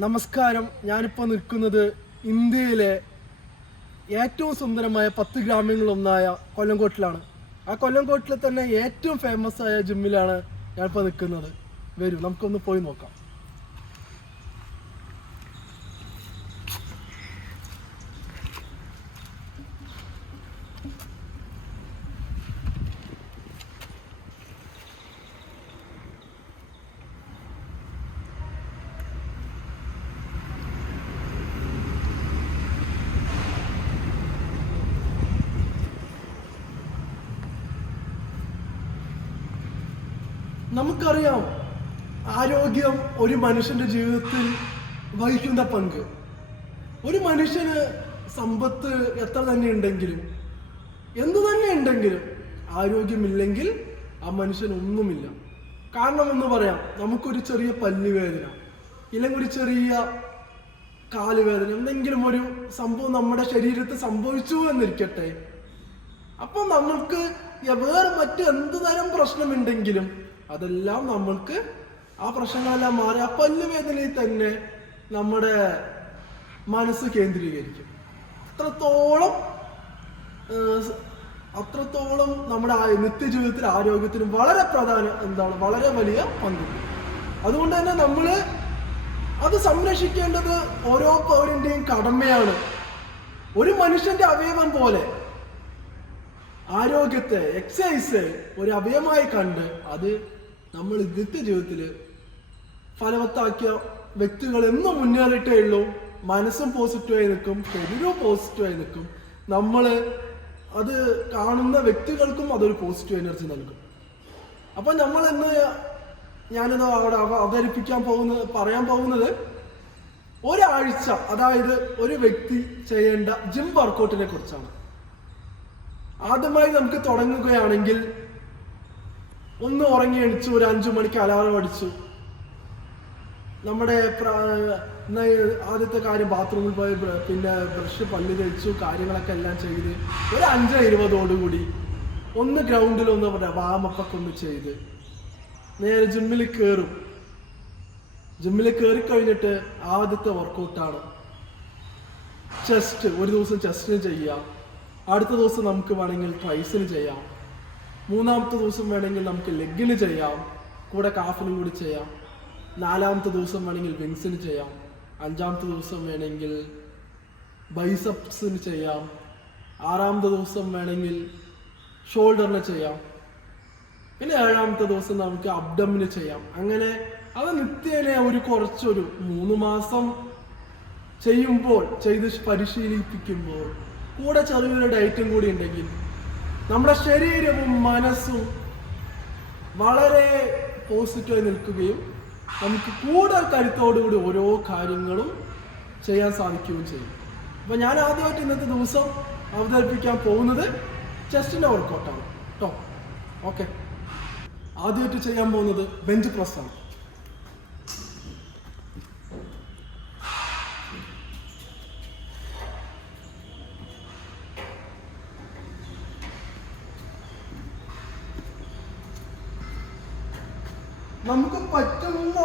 നമസ്കാരം. ഞാനിപ്പോൾ നിൽക്കുന്നത് ഇന്ത്യയിലെ ഏറ്റവും സുന്ദരമായ പത്ത് ഗ്രാമ്യങ്ങളൊന്നായ കൊല്ലംകോട്ടിലാണ്. ആ കൊല്ലംകോട്ടിലെ തന്നെ ഏറ്റവും ഫേമസ് ആയ ജിമ്മിലാണ് ഞാനിപ്പോൾ നിൽക്കുന്നത്. വരൂ നമുക്കൊന്ന് പോയി നോക്കാം. നമുക്കറിയാം ആരോഗ്യം ഒരു മനുഷ്യന്റെ ജീവിതത്തിൽ വഹിക്കുന്ന പങ്ക്. ഒരു മനുഷ്യന് സമ്പത്ത് എത്ര തന്നെ ഉണ്ടെങ്കിലും എന്തു തന്നെ ഉണ്ടെങ്കിലും ആരോഗ്യമില്ലെങ്കിൽ ആ മനുഷ്യൻ ഒന്നുമില്ല. കാരണം എന്ന് പറയാം നമുക്കൊരു ചെറിയ പല്ലുവേദന ഇല്ലെങ്കിൽ ഒരു ചെറിയ കാലുവേദന എന്തെങ്കിലും ഒരു സംഭവം നമ്മുടെ ശരീരത്തിൽ സംഭവിച്ചു എന്നിരിക്കട്ടെ. അപ്പൊ നമുക്ക് വേറെ മറ്റു എന്ത് തരം പ്രശ്നമുണ്ടെങ്കിലും അതെല്ലാം നമ്മൾക്ക് ആ പ്രശ്നങ്ങളെല്ലാം മാറി ആ പല്ലുവേദനയിൽ തന്നെ നമ്മുടെ മനസ്സ് കേന്ദ്രീകരിക്കും. അത്രത്തോളം അത്രത്തോളം നമ്മുടെ നിത്യജീവിതത്തിൽ ആരോഗ്യത്തിന് വളരെ പ്രധാന എന്താണ് വളരെ വലിയ പങ്കുണ്ട് അതുകൊണ്ട് തന്നെ നമ്മൾ അത് സംരക്ഷിക്കേണ്ടത് ഓരോ പൗരന്റെയും കടമയാണ്. ഒരു മനുഷ്യന്റെ അവയവം പോലെ ആരോഗ്യത്തെ എക്സസൈസ് ഒരു അവയമായി കണ്ട് അത് നമ്മൾ നിത്യ ജീവിതത്തിൽ ഫലവത്താക്കിയ വ്യക്തികൾ എന്നും മുന്നേറിയിട്ടേ ഉള്ളൂ. മനസ്സും പോസിറ്റീവായി നിൽക്കും ശരീരവും പോസിറ്റീവായി നിൽക്കും. നമ്മൾ അത് കാണുന്ന വ്യക്തികൾക്കും അതൊരു പോസിറ്റീവ് എനർജി നൽകും. അപ്പൊ നമ്മൾ ഇന്ന് ഞാനിത് അവിടെ അവ- അവതരിപ്പിക്കാൻ പോകുന്നത് പറയാൻ പോകുന്നത് ഒരാഴ്ച അതായത് ഒരു വ്യക്തി ചെയ്യേണ്ട ജിം വർക്കൗട്ടിനെ കുറിച്ചാണ്. ആദ്യമായി നമുക്ക് തുടങ്ങുകയാണെങ്കിൽ ഒന്ന് ഉറങ്ങി എണിച്ചു ഒരു അഞ്ചു മണിക്ക് അലാറം അടിച്ചു. നമ്മുടെ ആദ്യത്തെ കാര്യം ബാത്റൂമിൽ പോയി പിന്നെ ബ്രഷ് പല്ല് കഴിച്ചു കാര്യങ്ങളൊക്കെ എല്ലാം ചെയ്ത് ഒരു അഞ്ച് ഇരുപതോടുകൂടി ഒന്ന് ഗ്രൗണ്ടിൽ ഒന്ന് വാമപ്പൊക്കെ ഒന്ന് ചെയ്ത്. നേരെ ജിമ്മിൽ കയറും ജിമ്മിൽ കയറി കഴിഞ്ഞിട്ട് ആദ്യത്തെ വർക്കൗട്ടാണ് ചെസ്റ്റ് ഒരു ദിവസം ചെസ്റ്റിന് ചെയ്യാം. അടുത്ത ദിവസം നമുക്ക് വേണമെങ്കിൽ ട്രൈസിന് ചെയ്യാം. മൂന്നാമത്തെ ദിവസം വേണമെങ്കിൽ നമുക്ക് ലെഗിന് ചെയ്യാം. കൂടെ കാഫിനും കൂടി ചെയ്യാം. നാലാമത്തെ ദിവസം വേണമെങ്കിൽ വിങ്സിന് ചെയ്യാം. അഞ്ചാമത്തെ ദിവസം വേണമെങ്കിൽ ബൈസപ്സിന് ചെയ്യാം. ആറാമത്തെ ദിവസം വേണമെങ്കിൽ ഷോൾഡറിന് ചെയ്യാം. പിന്നെ ഏഴാമത്തെ ദിവസം നമുക്ക് അബ്ഡമിന് ചെയ്യാം. അങ്ങനെ അത് നിത്യേന ഒരു കുറച്ചൊരു മൂന്ന് മാസം ചെയ്യുമ്പോൾ ചെയ്ത് പരിശീലിപ്പിക്കുമ്പോൾ കൂടെ ചെറിയൊരു ഡയറ്റും കൂടി ഉണ്ടെങ്കിൽ നമ്മുടെ ശരീരവും മനസ്സും വളരെ പോസിറ്റീവായി നിൽക്കുകയും നമുക്ക് കൂടുതൽ കരുത്തോടുകൂടി ഓരോ കാര്യങ്ങളും ചെയ്യാൻ സാധിക്കുകയും ചെയ്യും. അപ്പൊ ഞാൻ ആദ്യമായിട്ട് ഇന്നത്തെ ദിവസം അവതരിപ്പിക്കാൻ പോകുന്നത് ചെസ്റ്റിന്റെ വർക്കൗട്ടാണ് കേട്ടോ ഓക്കെ ആദ്യമായിട്ട് ചെയ്യാൻ പോകുന്നത് ബെഞ്ച് പ്രസ് നമുക്ക് പറ്റുന്ന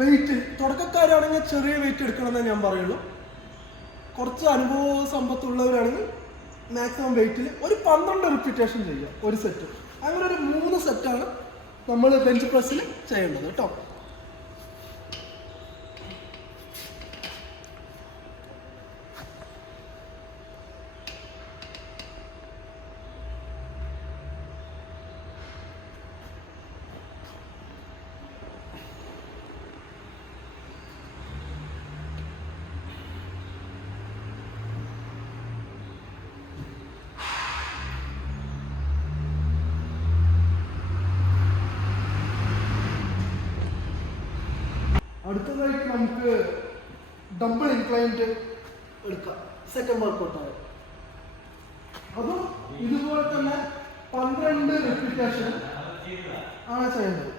വെയിറ്റ് തുടക്കക്കാരാണെങ്കിൽ ചെറിയ വെയിറ്റ് എടുക്കണമെന്നേ ഞാൻ പറയുള്ളൂ. കുറച്ച് അനുഭവ സമ്പത്തുള്ളവരാണെങ്കിൽ മാക്സിമം വെയിറ്റിൽ ഒരു പന്ത്രണ്ട് റിപ്പീറ്റേഷൻ ചെയ്യുക ഒരു സെറ്റ് അങ്ങനെ ഒരു മൂന്ന് സെറ്റാണ് നമ്മൾ ബെഞ്ച് പ്രസ്സിൽ ചെയ്യേണ്ടത് കേട്ടോ. അടുത്തതായിട്ട് നമുക്ക് ഡബിൾ ഇൻക്ലൈൻഡ് എടുക്കാം. സെക്കൻഡ് വർക്കൗട്ടാണ് അതും ഇതുപോലെ തന്നെ പന്ത്രണ്ട് റിപ്പീറ്റേഷൻ ആണ് ചെയ്യുന്നത്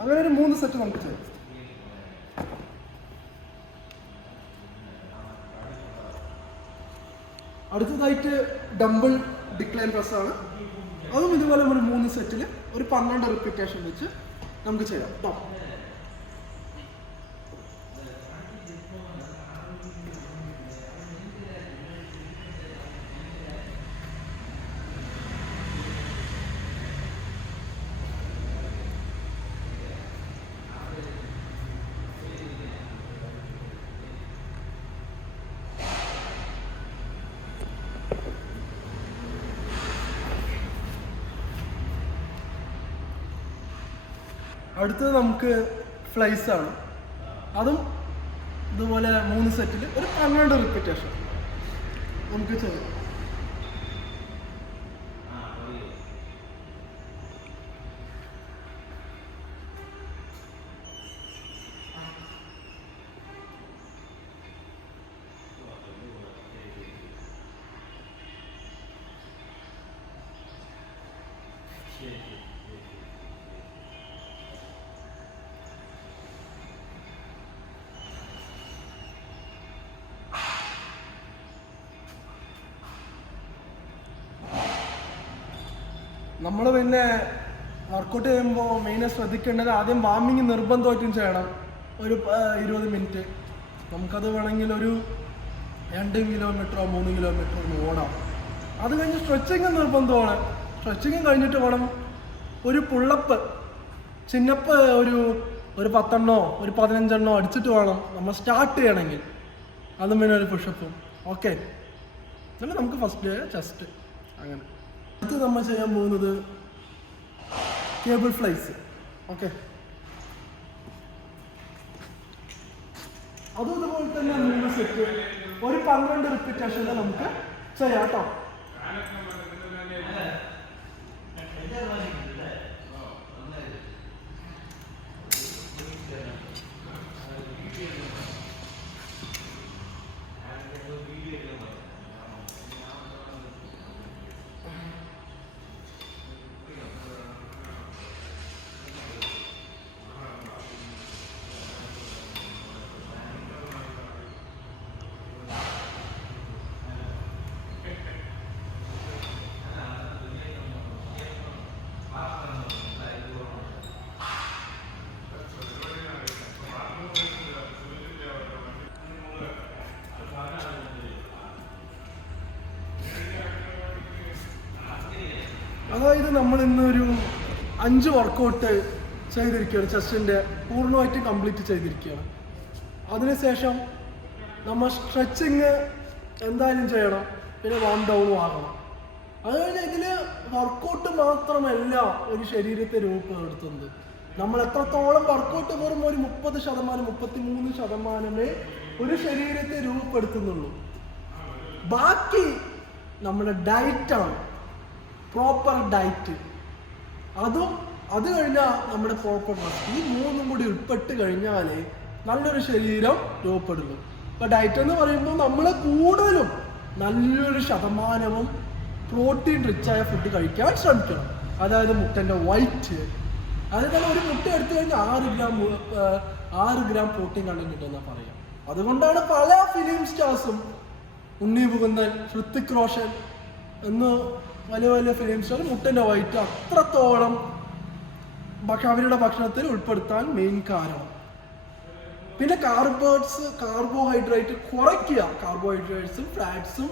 അങ്ങനെ ഒരു മൂന്ന് സെറ്റ് നമുക്ക് ചെയ്യാം. അടുത്തതായിട്ട് ഡംബിൾ ഡിക്ലൈൻ ആണ്. അതും ഇതുപോലെ ഒരു മൂന്ന് സെറ്റിൽ ഒരു പന്ത്രണ്ട് റിപ്പീറ്റേഷൻ വെച്ച് നമുക്ക് ചെയ്യാം. കേട്ടോ അടുത്തത് നമുക്ക് ഫ്ലൈസ് ആണ്. അതും ഇതുപോലെ മൂന്ന് സെറ്റിൽ ഒരു പന്ത്രണ്ട് റിപ്പീറ്റേഷൻ നമുക്ക് ചെയ്യാം. നമ്മൾ പിന്നെ വർക്കൗട്ട് ചെയ്യുമ്പോൾ മെയിനായി ശ്രദ്ധിക്കേണ്ടത് ആദ്യം വാമിങ് നിർബന്ധമായിട്ടും ചെയ്യണം. ഒരു ഇരുപത് മിനിറ്റ് നമുക്കത് വേണമെങ്കിൽ ഒരു രണ്ട് കിലോമീറ്ററോ മൂന്ന് കിലോമീറ്ററോ ഒന്ന് ഓടാം. അത് കഴിഞ്ഞ് സ്ട്രെച്ചിങ് നിർബന്ധമാണ്. സ്ട്രെച്ചിങ് കഴിഞ്ഞിട്ട് വേണം ഒരു പുള്ളപ്പ് ചിന്നപ്പ് ഒരു ഒരു പത്തെണ്ണോ ഒരു പതിനഞ്ചെണ്ണോ അടിച്ചിട്ട് വേണം നമ്മൾ സ്റ്റാർട്ട് ചെയ്യണമെങ്കിൽ. അതും പിന്നെ ഒരു പുഷപ്പും ഓക്കെ നമുക്ക് ഫസ്റ്റ് ചെസ്റ്റ് അങ്ങനെ. അടുത്ത് നമ്മൾ ചെയ്യാൻ പോകുന്നത് കേബിൾ ഫ്ലൈസ് ഓക്കെ അതും ഇതുപോലെ തന്നെ മൂന്ന് സെറ്റ് ഒരു പന്ത്രണ്ട് റിപ്പീറ്റേഷൻ നമുക്ക് ചെയ്യാം കേട്ടോ നമ്മൾ ഇന്നൊരു അഞ്ച് വർക്കൗട്ട് ചെയ്തിരിക്കുകയാണ്. ചെസ്റ്റിന്റെ പൂർണമായിട്ട് കംപ്ലീറ്റ് ചെയ്തിരിക്കുകയാണ്. അതിനുശേഷം നമ്മൾ സ്ട്രെച്ചിങ് എന്തായാലും ചെയ്യണം. പിന്നെ വാം ഡൗണും ആകണം അത് കഴിഞ്ഞാൽ ഇതിൽ വർക്കൗട്ട് മാത്രമല്ല ഒരു ശരീരത്തെ രൂപപ്പെടുത്തുന്നത്. നമ്മൾ എത്രത്തോളം വർക്കൗട്ട് വെറും ഒരു മുപ്പത് ശതമാനം മുപ്പത്തി മൂന്ന് ശതമാനമേ ഒരു ശരീരത്തെ രൂപപ്പെടുത്തുന്നുള്ളൂ. ബാക്കി നമ്മുടെ ഡയറ്റാണ് പ്രോപ്പർ ഡയറ്റ് അതും അത് കഴിഞ്ഞാൽ നമ്മുടെ പ്രോപ്പർ റെസ്റ്റ് ഈ മൂന്നും കൂടി ഉൾപ്പെട്ട് കഴിഞ്ഞാൽ നല്ലൊരു ശരീരം രൂപപ്പെടുന്നു. ഇപ്പൊ ഡയറ്റ് എന്ന് പറയുമ്പോൾ നമ്മൾ കൂടുതലും നല്ലൊരു ശതമാനവും പ്രോട്ടീൻ റിച്ചായ ഫുഡ് കഴിക്കാൻ ശ്രമിക്കണം. അതായത് മുട്ടന്റെ വൈറ്റ് അതായത് നമ്മൾ ഒരു മുട്ട എടുത്തു കഴിഞ്ഞാൽ ആറ് ഗ്രാം ആറ് ഗ്രാം പ്രോട്ടീൻ കണ്ടന്റ് ഉണ്ടെന്നാ പറയാം. അതുകൊണ്ടാണ് പല ഫിലിം സ്റ്റാർസും ഉണ്ണി മുകുന്ദൻ ഹൃത്തിക് റോഷൻ എന്ന് വലിയ വലിയ ഫിലിം സ്റ്റാർ മുട്ടന്റെ വൈറ്റ് അത്രത്തോളം അവരുടെ ഭക്ഷണത്തിൽ ഉൾപ്പെടുത്താൻ മെയിൻ കാരണം. പിന്നെ കാർബോട്സ് കാർബോഹൈഡ്രേറ്റ് കുറയ്ക്കുക. കാർബോഹൈഡ്രേറ്റ്സും ഫ്ലാറ്റ്സും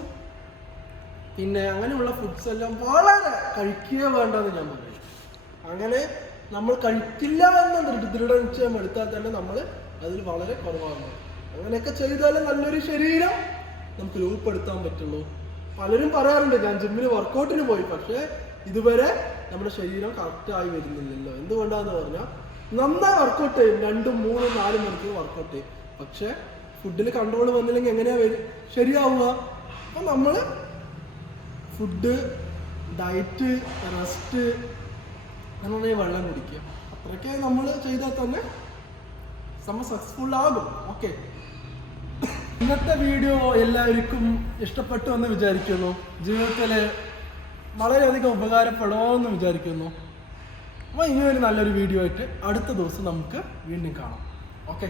പിന്നെ അങ്ങനെയുള്ള ഫുഡ്സ് എല്ലാം വളരെ കഴിക്കുക വേണ്ടെന്ന് ഞാൻ പറയും അങ്ങനെ നമ്മൾ കഴിക്കില്ല എന്ന ദൃഢ ദൃഢനിശ്ചയം എടുത്താൽ തന്നെ നമ്മൾ അതിൽ വളരെ കുറവാണ്. അങ്ങനെയൊക്കെ ചെയ്താലേ നല്ലൊരു ശരീരം നമുക്ക് രൂപപ്പെടുത്താൻ പറ്റുള്ളൂ. പലരും പറയാറുണ്ട് ഞാൻ ജിമ്മിൽ വർക്കൗട്ടിന് പോയി പക്ഷേ ഇതുവരെ നമ്മുടെ ശരീരം കറക്റ്റായി വരുന്നില്ലല്ലോ. എന്തുകൊണ്ടാന്ന് പറഞ്ഞാൽ നന്നായി വർക്കൗട്ട് ചെയ്യും രണ്ടും മൂന്നും നാലും മണിക്കൂർ വർക്കൗട്ട് ചെയ്യും. പക്ഷേ ഫുഡിൽ കൺട്രോൾ വന്നില്ലെങ്കിൽ എങ്ങനെയാ വരും? ശരിയാവുക. അപ്പം നമ്മൾ ഫുഡ് ഡയറ്റ് റെസ്റ്റ് അങ്ങനെ വെള്ളം കുടിക്കുക. അത്രയൊക്കെ നമ്മൾ ചെയ്താൽ തന്നെ നമ്മൾ സക്സസ്ഫുൾ ആകും. ഓക്കെ ഇന്നത്തെ വീഡിയോ എല്ലാവർക്കും ഇഷ്ടപ്പെട്ടു എന്ന് വിചാരിക്കുന്നു. ജീവിതത്തിൽ വളരെയധികം ഉപകാരപ്പെടുമെന്ന് വിചാരിക്കുന്നു. അപ്പോൾ ഇനി ഒരു നല്ലൊരു വീഡിയോ ആയിട്ട് അടുത്ത ദിവസം നമുക്ക് വീണ്ടും കാണാം. ഓക്കെ.